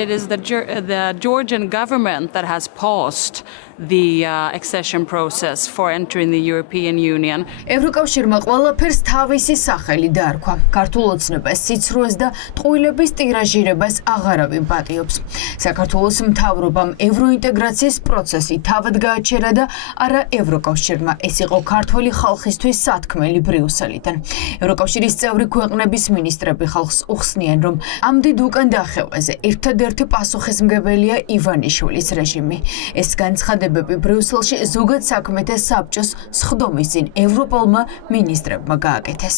It is the Georgian government that has paused the accession process for entering the European Union. ევროკავშირმა ყველაფერს თავისი სახელი დაარქვა. ქართულ ოცნებას, სიცრუეს და ტყუილების ტირაჟირებას აღარავინ პატიობს. საქართველოს მთავრობამ ევროინტეგრაციის პროცესი თავად გააჩერა და არა ევროკავშირმა. ეს იყო ქართველი ხალხისთვის სათქმელი ბრიუსელიდან. ევროკავშირის წევრი ქვეყნების მინისტრები ხალხს უხსნიან, რომ ამ დიდ უკან დახევაზე ერთადერთი პასუხისმგებელია ივანიშვილის რეჟიმი. ეს განცხადება ბრიუსელში ზოგად საქმეთა საბჭოს სხდომის წინ ევროპელმა მინისტრებმა გააკეთეს.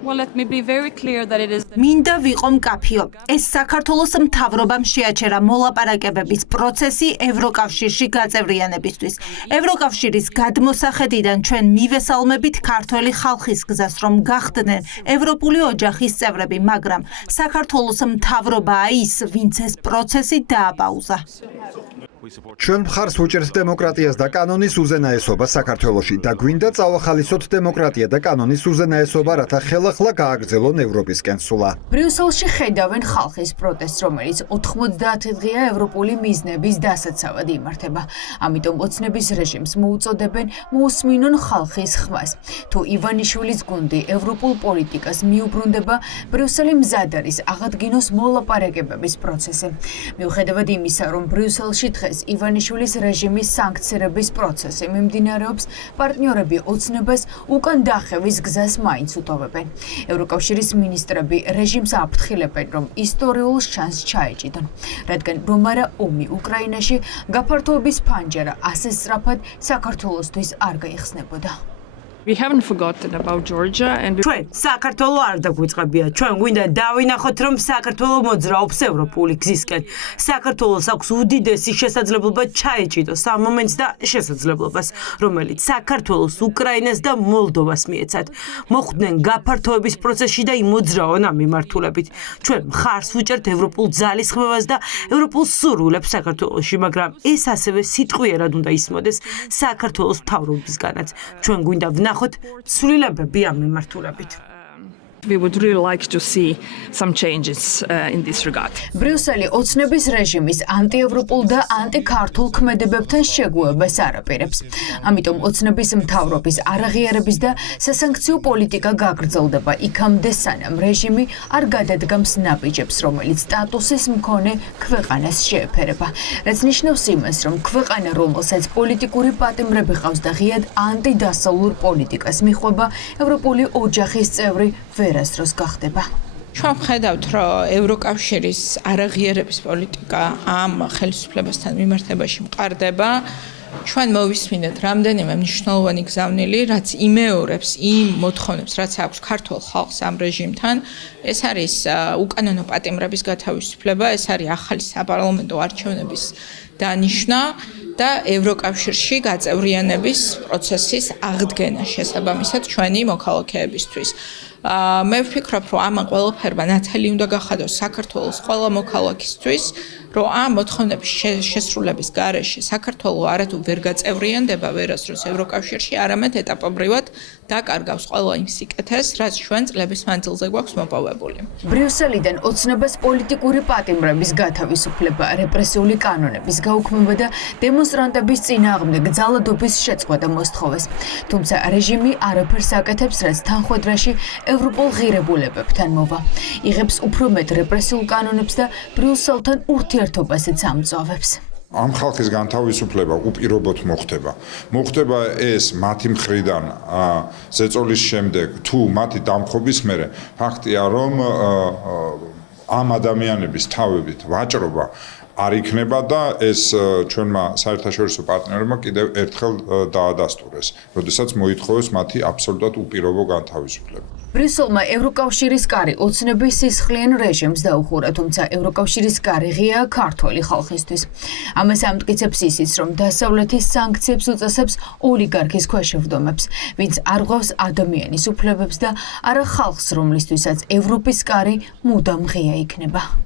Well, let me be very clear that it is მინდა ვიყო მკაფიო. ეს საქართველოს მთავრობამ შეაჩერა მოლაპარაკებების პროცესი ევროკავშირში გაწევრიანებისთვის. ევროკავშირის გადმოსახედიდან ჩვენ მივესალმებით ქართველი ხალხის გზას, რომ გახდნენ ევროპული ოჯახის წევრები, მაგრამ საქართველოს მთავრობაა ის, ვინც ეს პროცესი დააპაუზა. ჩვენ მხარს ვუჭერთ დემოკრატიას და კანონის უზენაესობას საქართველოში და გვინდა წავახალისოთ დემოკრატია და კანონის უზენაესობა, რათა ხელახლა გააგრძელონ ევროპისკენ სულა. ბრიუსელში ხედავენ ხალხის პროტესტს, რომელიც 90 დღეა ევროპული მიზნების დასაცავად იმართება. ამიტომ ოცნების რეჟიმს მოუწოდებენ მოусმინონ ხალხის ხმას. თუ ივანიშვილის გუნდი ევროპულ პოლიტიკას მიუბრუნდება, ბრიუსელი მზად არის აღადგინოს მოლაპარაკებების პროცესი. მიუხედავად იმისა, რომ ბრიუსელში დღეს ივანიშვილის რეჟიმის სანქცირების პროცესი მიმდინარეობს, პარტნიორები ოცნებას უკან დახევის გზას მაინც უტოვებენ. ევროკავშირის მინისტრები რეჟიმს აფრთხილებენ, რომ ისტორიულ შანსს ჩაეჭიდონ, რადგან რომ არა ომი უკრაინაში გაფართოების ფანჯარა ასე სწრაფად საქართველოსთვის არ გაიხსნებოდა. We haven't forgotten about Georgia and ჩვენ საქართველო არ დაგვიწყებია. ჩვენ გვინდა დავინახოთ, რომ საქართველო მოძრაობს ევროპული გზისკენ. საქართველოს აქვს უდიდესი შესაძლებლობა ჩაეჭიდოს ამ მომენტს და შესაძლებლობას, რომელიც საქართველოს, უკრაინას და მოლდოვას მიეცათ. მოხვდნენ გაფართოების პროცესში და იმოძრაონ ამ მიმართულებით. ჩვენ მხარს ვუჭერთ ევროპულ ძალისხმევას და ევროპულ სურვილებს საქართველოში, მაგრამ ეს ასევე სიტყვიერად უნდა ისმოდეს საქართველოს მთავრობისგანაც. ჩვენ გვინდა ცვლილებები ამ მიმართულებით. we would really like to see some changes in this regard. ბრიუსელი ოცნების რეჟიმის ანტიევროპულ და ანტიქართულ ქმედებებთან შეგუებას არაპირებს. ამიტომ ოცნების მთავრობის არაღიარების და სასანქციო პოლიტიკა გაგრძელდება იქამდე, სანამ რეჟიმი არ გადადგამს ნაბიჯებს, რომელიც სტატუსის მქონე ქვეყანას შეეფერება. რაც ნიშნავს იმას, რომ ქვეყანა, რომელსაც პოლიტიკური პატიმრები ყავს და ღიად ანტიდასავლურ პოლიტიკას მიხვება, ევროპული ოჯახის წევრი ვერასდროს გახდება. ჩვენ ვხედავთ, რომ ევროკავშირის არაღიარების პოლიტიკა ამ ხელისუფლებასთან მიმართებაში მყარდება. ჩვენ მოვისმინეთ რამდენიმე მნიშვნელოვანი გზავნილი, რაც იმეორებს იმ მოთხოვნებს, რაც აქვს ქართულ ხალხს ამ რეჟიმთან. ეს არის უკანონო პატიმრების გათავისუფლება, ეს არის ახალი საპარლამენტო არჩევნების დანიშვნა და ევროკავშირში გაწევრიანების პროცესის აღდგენა შესაბამისად ჩვენი მოქალაქეებისთვის. მე ვფიქრობ, რომ ამ ყველაფერმა ნათელი უნდა გახადოს საქართველოს ყველა მოქალაქისთვის, რომ ამ მოთხოვნების შესრულების გარეშე საქართველო არათუ ვერ გაწევრიანდება ვერასდროს ევროკავშირში, არამედ ეტაპობრივად დაკარგავს ყველა იმ სიკეთეს, რაც ჩვენ წლების მანძილზე გვაქვს მოპოვებული. ბრიუსელიდან ოცნებას პოლიტიკური პატიმრების გათავისუფლება, რეპრესიული კანონების გაუქმება და დემონსტრანტების წინააღმდეგ ძალადობის შეწყვეტა და მოსთხოვეს. თუმცა რეჟიმი არაფერს აკეთებს, რაც თანხმედრაში ევროპულ ღირებულებებთან მოვა. იღებს უფრო მეტ რეპრესიულ კანონებს და ბრიუსელთან ურთიერთობასაც ამწვავებს. ამ ხალხის განთავისუფლება უპირობოდ მოხდება. მოხდება ეს მათი მხრიდან ზეწოლის შემდეგ თუ მათი დამხობის მერე ფაქტია, რომ ამ ადამიანების თავებით ვაჭრობა არ იქნება და ეს ჩვენმა საერთაშორისო პარტნიორებმა კიდევ ერთხელ დაადასტურეს, როდესაც მოითხოვეს მათი აბსოლუტურად უპირობო განთავისუფლება. ბრიუსელმა ევროკავშირის კარი ოცნების სისხლიან რეჟიმს დაუხურა, თუმცა ევროკავშირის კარი ღიაა ქართველი ხალხისთვის. ამას ამტკიცებს ისიც, რომ დასავლეთის სანქციებს უწესებს ოლიგარქის ქვეშევრდომებს, ვინც არ ღვავს ადამიანის უფლებებს და არა ხალხს, რომლისთვისაც ევროპის კარი მუდამ ღია იქნება.